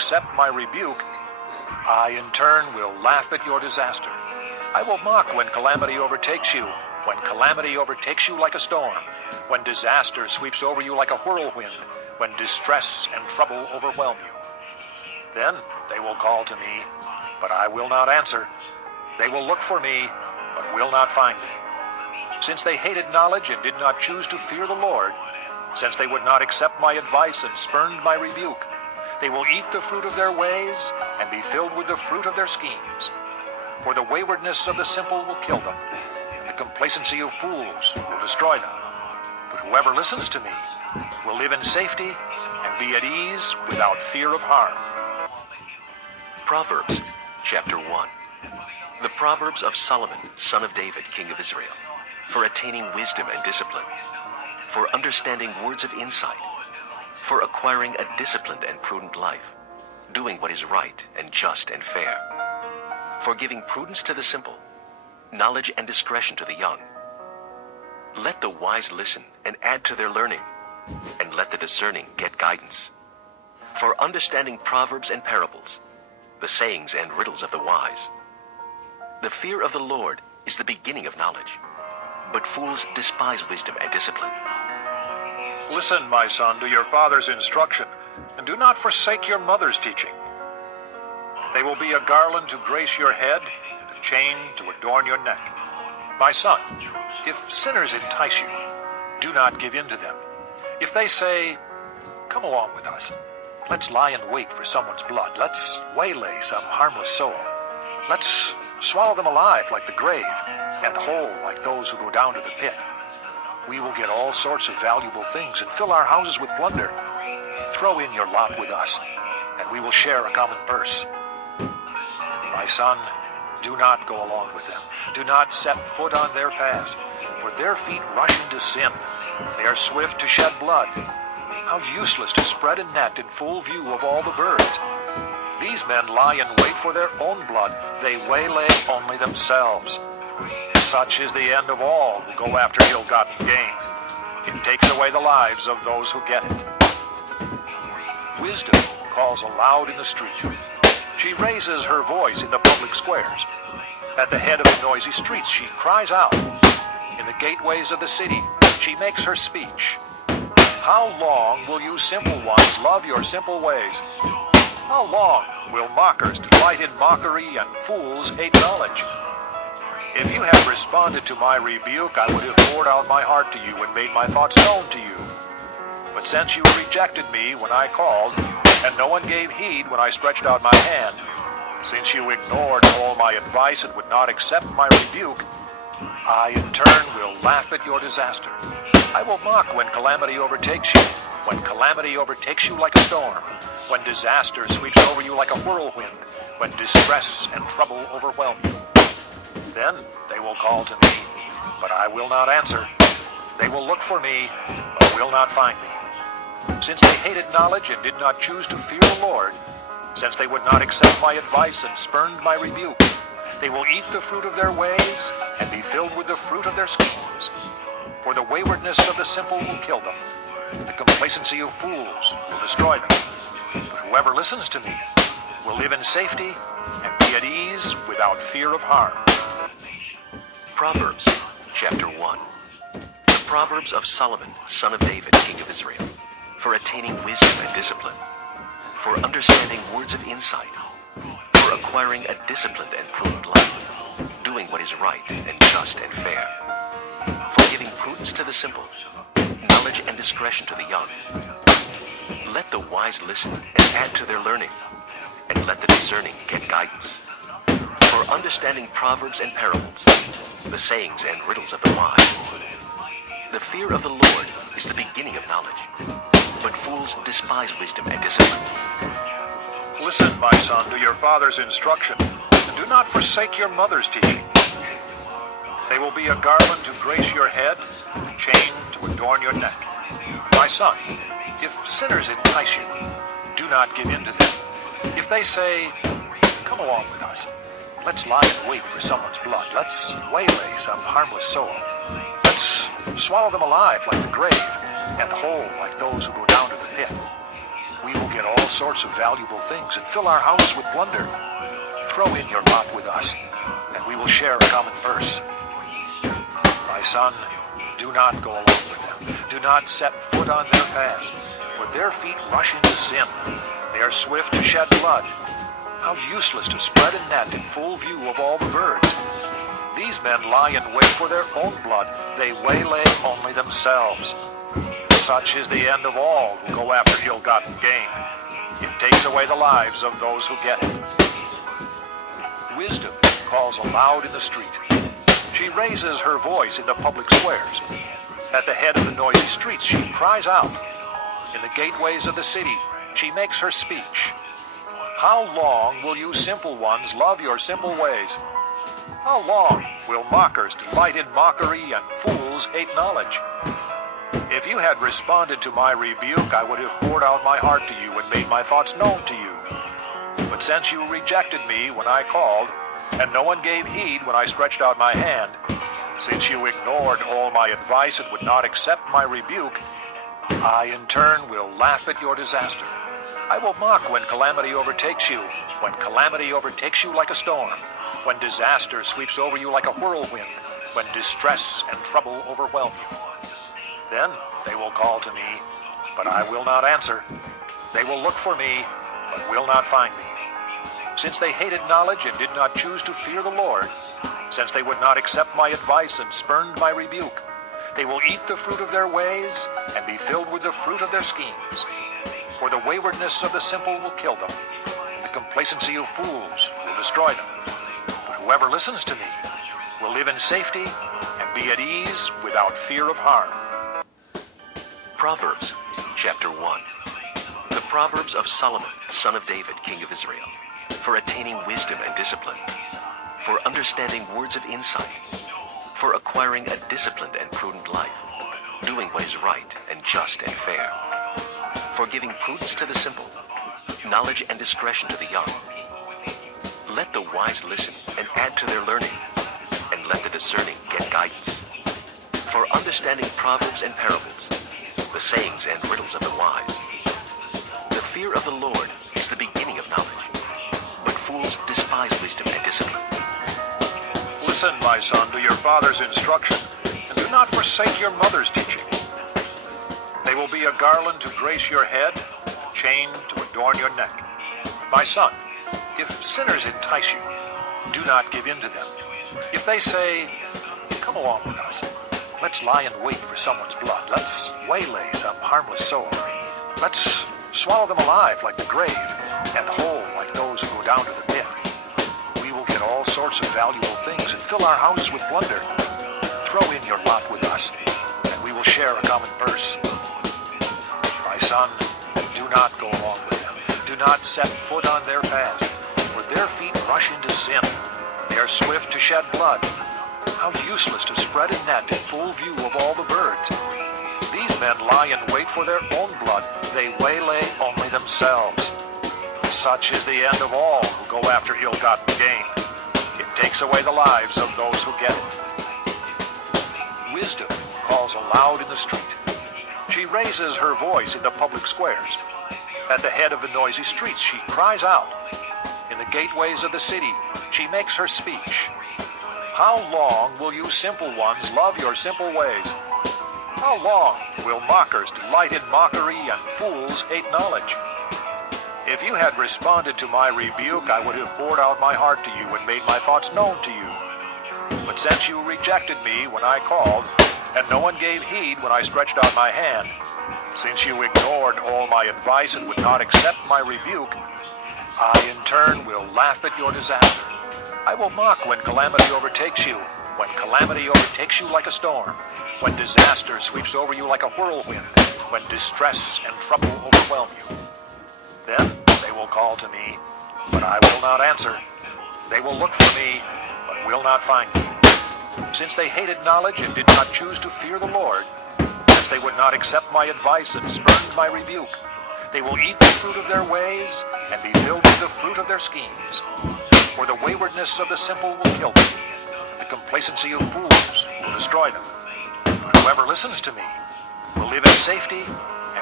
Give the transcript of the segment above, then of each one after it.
accept my rebuke, I in turn will laugh at your disaster. I will mock when calamity overtakes you, when calamity overtakes you like a storm, when disaster sweeps over you like a whirlwind, when distress and trouble overwhelm you. Then they will call to me, but I will not answer. They will look for me, but will not find me. Since they hated knowledge and did not choose to fear the Lord, since they would not accept my advice and spurned my rebuke, they will eat the fruit of their ways and be filled with the fruit of their schemes. For the waywardness of the simple will kill them, and the complacency of fools will destroy them. But whoever listens to me will live in safety and be at ease without fear of harm. Proverbs chapter 1. The Proverbs of Solomon, son of David, king of Israel, for attaining wisdom and discipline, for understanding words of insight, for acquiring a disciplined and prudent life, doing what is right and just and fair, for giving prudence to the simple, knowledge and discretion to the young. Let the wise listen and add to their learning, and let the discerning get guidance. For understanding proverbs and parables, the sayings and riddles of the wise. The fear of the Lord is the beginning of knowledge, but fools despise wisdom and discipline. Listen, my son, to your father's instruction, and do not forsake your mother's teaching. They will be a garland to grace your head, and a chain to adorn your neck. My son, if sinners entice you, do not give in to them. If they say, "Come along with us. Let's lie in wait for someone's blood. Let's waylay some harmless soul. Let's swallow them alive like the grave, and whole like those who go down to the pit. We will get all sorts of valuable things and fill our houses with plunder. Throw in your lot with us, and we will share a common purse." My son, do not go along with them. Do not set foot on their paths, for their feet rush into sin. They are swift to shed blood. How useless to spread a net in full view of all the birds. These men lie in wait for their own blood. They waylay only themselves. Such is the end of all who go after ill-gotten gain. It takes away the lives of those who get it. Wisdom calls aloud in the street. She raises her voice in the public squares. At the head of the noisy streets she cries out. In the gateways of the city she makes her speech. How long will you simple ones love your simple ways? How long will mockers delight in mockery and fools hate knowledge? If you had responded to my rebuke, I would have poured out my heart to you and made my thoughts known to you. But since you rejected me when I called, and no one gave heed when I stretched out my hand, since you ignored all my advice and would not accept my rebuke, I in turn will laugh at your disaster. I will mock when calamity overtakes you, when calamity overtakes you like a storm, when disaster sweeps over you like a whirlwind, when distress and trouble overwhelm you. Then they will call to me, but I will not answer. They will look for me, but will not find me. Since they hated knowledge and did not choose to fear the Lord, since they would not accept my advice and spurned my rebuke, they will eat the fruit of their ways and be filled with the fruit of their schemes. For the waywardness of the simple will kill them, and the complacency of fools will destroy them. But whoever listens to me will live in safety and be at ease without fear of harm. Proverbs chapter 1. The Proverbs of Solomon, son of David, king of Israel, for attaining wisdom and discipline, for understanding words of insight, for acquiring a disciplined and prudent life, doing what is right and just and fair, for giving prudence to the simple, knowledge and discretion to the young. Let the wise listen and add to their learning, and let the discerning get guidance. For understanding proverbs and parables, the sayings and riddles of the wise. The fear of the Lord is the beginning of knowledge, but fools despise wisdom and discipline. Listen, my son, to your father's instruction, and do not forsake your mother's teaching. They will be a garland to grace your head, and a chain to adorn your neck. My son, if sinners entice you, do not give in to them. If they say, "Come along with us. Let's lie in wait for someone's blood. Let's waylay some harmless soul. Let's swallow them alive like the grave, and whole like those who go down to the pit." We will get all sorts of valuable things and fill our house with plunder. Throw in your lot with us, and we will share a common purse. My son, do not go along with them. Do not set foot on their paths, for their feet rush into sin. They are swift to shed blood. How useless to spread a net in full view of all the birds. These men lie in wait for their own blood. They waylay only themselves. Such is the end of all who go after ill-gotten gain. It takes away the lives of those who get it. Wisdom calls aloud in the street. She raises her voice in the public squares. At the head of the noisy streets, she cries out. In the gateways of the city, she makes her speech. How long will you simple ones love your simple ways? How long will mockers delight in mockery and fools hate knowledge? If you had responded to my rebuke, I would have poured out my heart to you and made my thoughts known to you. But since you rejected me when I called, and no one gave heed when I stretched out my hand, since you ignored all my advice and would not accept my rebuke, I in turn will laugh at your disaster. I will mock when calamity overtakes you, when calamity overtakes you like a storm, when disaster sweeps over you like a whirlwind, when distress and trouble overwhelm you. Then they will call to me, but I will not answer. They will look for me, but will not find me. Since they hated knowledge and did not choose to fear the Lord, since they would not accept my advice and spurned my rebuke, they will eat the fruit of their ways and be filled with the fruit of their schemes. For the waywardness of the simple will kill them, and the complacency of fools will destroy them. But whoever listens to me will live in safety and be at ease without fear of harm. Proverbs, chapter 1. The Proverbs of Solomon, son of David, king of Israel, for attaining wisdom and discipline, for understanding words of insight, for acquiring a disciplined and prudent life, doing what is right and just and fair, for giving prudence to the simple, knowledge and discretion to the young. Let the wise listen and add to their learning, and let the discerning get guidance. For understanding proverbs and parables, the sayings and riddles of the wise. The fear of the Lord is the beginning of knowledge, but fools despise wisdom and discipline. Listen, my son, to your father's instruction, and do not forsake your mother's teaching. They will be a garland to grace your head, a chain to adorn your neck. My son, if sinners entice you, do not give in to them. If they say, come along with us, let's lie in wait for someone's blood, let's waylay some harmless soul, let's swallow them alive like the grave, and whole like those who go down to the pit. We will get all sorts of valuable things and fill our house with plunder. Throw in your lot with us, and we will share a common purse. My son, do not go along with them. Do not set foot on their paths, for their feet rush into sin. They are swift to shed blood. How useless to spread a net in full view of all the birds. These men lie in wait for their own blood. They waylay only themselves. Such is the end of all who go after ill-gotten gain. It takes away the lives of those who get it. Wisdom calls aloud in the street. She raises her voice in the public squares. At the head of the noisy streets, she cries out. In the gateways of the city, she makes her speech. How long will you simple ones love your simple ways? How long will mockers delight in mockery and fools hate knowledge? If you had responded to my rebuke, I would have poured out my heart to you and made my thoughts known to you. But since you rejected me when I called, and no one gave heed when I stretched out my hand, since you ignored all my advice and would not accept my rebuke, I in turn will laugh at your disaster. I will mock when calamity overtakes you, when calamity overtakes you like a storm, when disaster sweeps over you like a whirlwind, when distress and trouble overwhelm you. Then they will call to me, but I will not answer. They will look for me, but will not find me. Since they hated knowledge and did not choose to fear the Lord, since they would not accept my advice and spurned my rebuke, they will eat the fruit of their ways and be filled with the fruit of their schemes. For the waywardness of the simple will kill them, the complacency of fools will destroy them. But whoever listens to me will live in safety and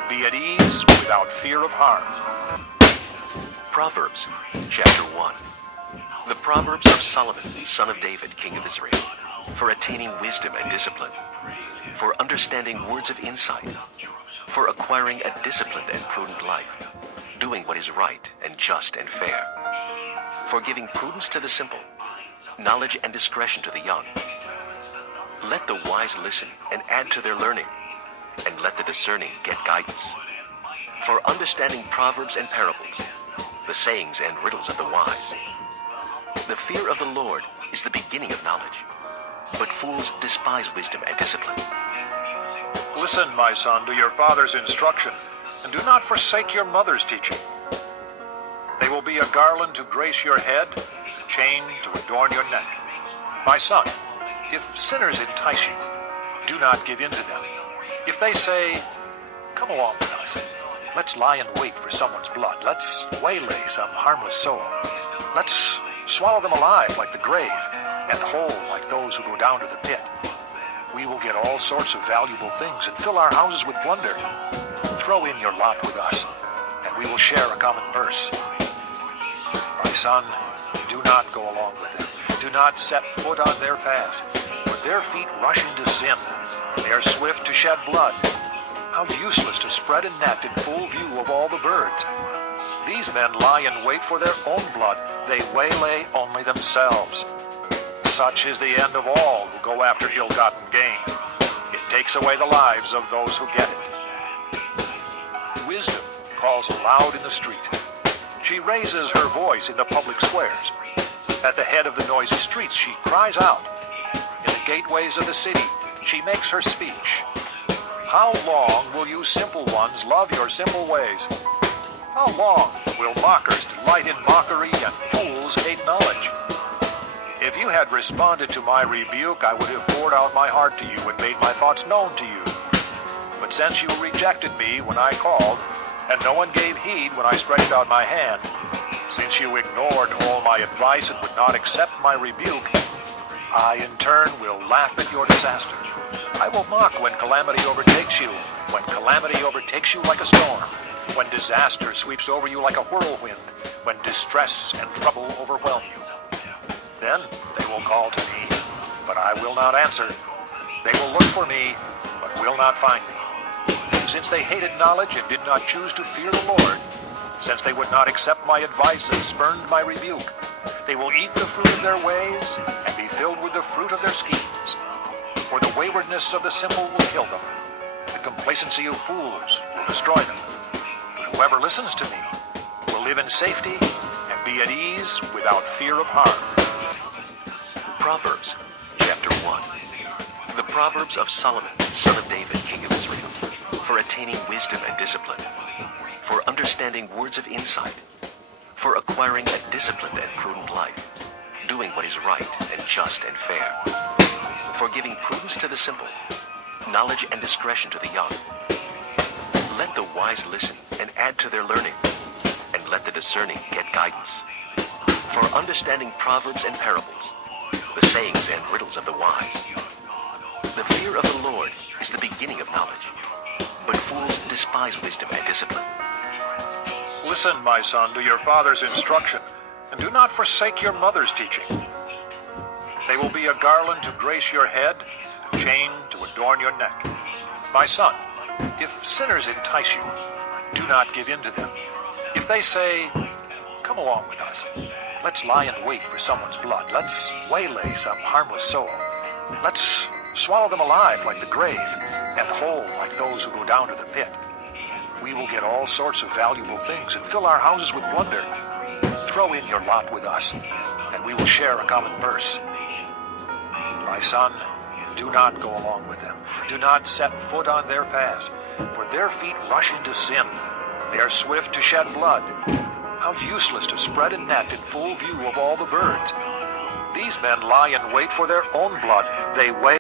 and be at ease without fear of harm. Proverbs, chapter 1. The Proverbs of Solomon, son of David, king of Israel, for attaining wisdom and discipline, for understanding words of insight, for acquiring a disciplined and prudent life, doing what is right and just and fair, for giving prudence to the simple, knowledge and discretion to the young. Let the wise listen and add to their learning, and let the discerning get guidance. For understanding proverbs and parables, the sayings and riddles of the wise. The fear of the Lord is the beginning of knowledge, but fools despise wisdom and discipline. Listen, my son, to your father's instruction, and do not forsake your mother's teaching. They will be a garland to grace your head, a chain to adorn your neck. My son, if sinners entice you, do not give in to them. If they say, "Come along with us, let's lie in wait for someone's blood. Let's waylay some harmless soul. Let's swallow them alive like the grave, and whole like those who go down to the pit. We will get all sorts of valuable things and fill our houses with plunder. Throw in your lot with us, and we will share a common purse." My son, do not go along with them. Do not set foot on their path, for their feet rush into sin. They are swift to shed blood. How useless to spread a net in full view of all the birds. These men lie in wait for their own blood. They waylay only themselves. Such is the end of all who go after ill-gotten gain. It takes away the lives of those who get it. Wisdom calls aloud in the street. She raises her voice in the public squares. At the head of the noisy streets she cries out. In the gateways of the city she makes her speech. How long will you simple ones love your simple ways? How long will mockers delight in mockery and fools hate knowledge? If you had responded to my rebuke, I would have poured out my heart to you and made my thoughts known to you. But since you rejected me when I called, and no one gave heed when I stretched out my hand, since you ignored all my advice and would not accept my rebuke, I in turn will laugh at your disaster. I will mock when calamity overtakes you, when calamity overtakes you like a storm, when disaster sweeps over you like a whirlwind, when distress and trouble overwhelm you. Then they will call to me, but I will not answer. They will look for me, but will not find me. Since they hated knowledge and did not choose to fear the Lord, since they would not accept my advice and spurned my rebuke, they will eat the fruit of their ways and be filled with the fruit of their schemes. For the waywardness of the simple will kill them. The complacency of fools will destroy them. But whoever listens to me will live in safety and be at ease without fear of harm. Proverbs, chapter 1. The Proverbs of Solomon, son of David, king of Israel, for attaining wisdom and discipline, for understanding words of insight, for acquiring a disciplined and prudent life, doing what is right and just and fair, for giving prudence to the simple, knowledge and discretion to the young. Let the wise listen and add to their learning, and let the discerning get guidance. For understanding proverbs and parables, the sayings and riddles of the wise. The fear of the Lord is the beginning of knowledge, but fools despise wisdom and discipline. Listen, my son, to your father's instruction, and do not forsake your mother's teaching. They will be a garland to grace your head, a chain to adorn your neck. My son, if sinners entice you, do not give in to them. If they say, "Come along with us, let's lie in wait for someone's blood. Let's waylay some harmless soul. Let's swallow them alive like the grave, and whole like those who go down to the pit. We will get all sorts of valuable things and fill our houses with plunder. Throw in your lot with us, and we will share a common purse." My son, do not go along with them. Do not set foot on their paths, for their feet rush into sin. They are swift to shed blood. How useless to spread a net in full view of all the birds. These men lie in wait for their own blood. They